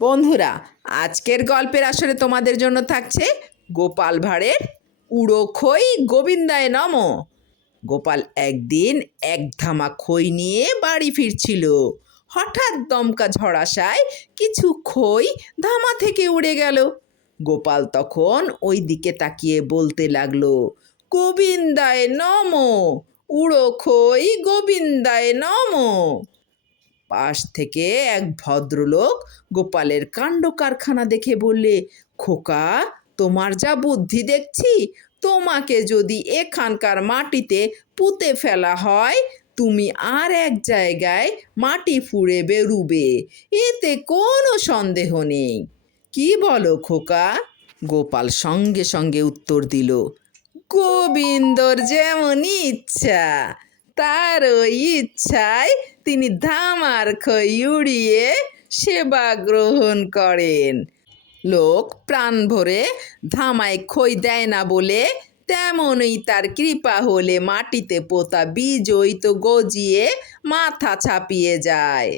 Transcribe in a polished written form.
বন্ধুরা, আজকের গল্পের আসরে তোমাদের জন্য থাকছে গোপাল ভাঁড়ের উড়ো খই গোবিন্দায় নমঃ। গোপাল একদিন এক ধামা খই নিয়ে বাড়ি ফিরছিল। হঠাৎ দমকা ঝড় আসায় কিছু খই ধামা থেকে উড়ে গেল। গোপাল তখন ওই দিকে তাকিয়ে বলতে লাগলো, গোবিন্দায় নমঃ, উড়ো খই গোবিন্দায় নমঃ। পাশ থেকে এক ভদ্রলোক গোপালের কাণ্ড কারখানা দেখে বললে, খোকা, তোমার যা বুদ্ধি দেখছি, তোমাকে যদি এখানকার মাটিতে পুঁতে ফেলা হয়, তুমি আর এক জায়গায় মাটি ফুঁড়ে বেরুবে, এতে কোনো সন্দেহ নেই। কি বলো খোকা? গোপাল সঙ্গে সঙ্গে উত্তর দিল, গোবিন্দর যেমন ইচ্ছা, তার ওই ইচ্ছায় তিনি ধামার খই উড়িয়ে সেবা গ্রহণ করেন। লোক প্রাণ ভরে ধামায় খই দেয় না বলে তেমনই তার কৃপা হলে মাটিতে পোতা বীজই তো গজিয়ে মাথা ছাপিয়ে যায়।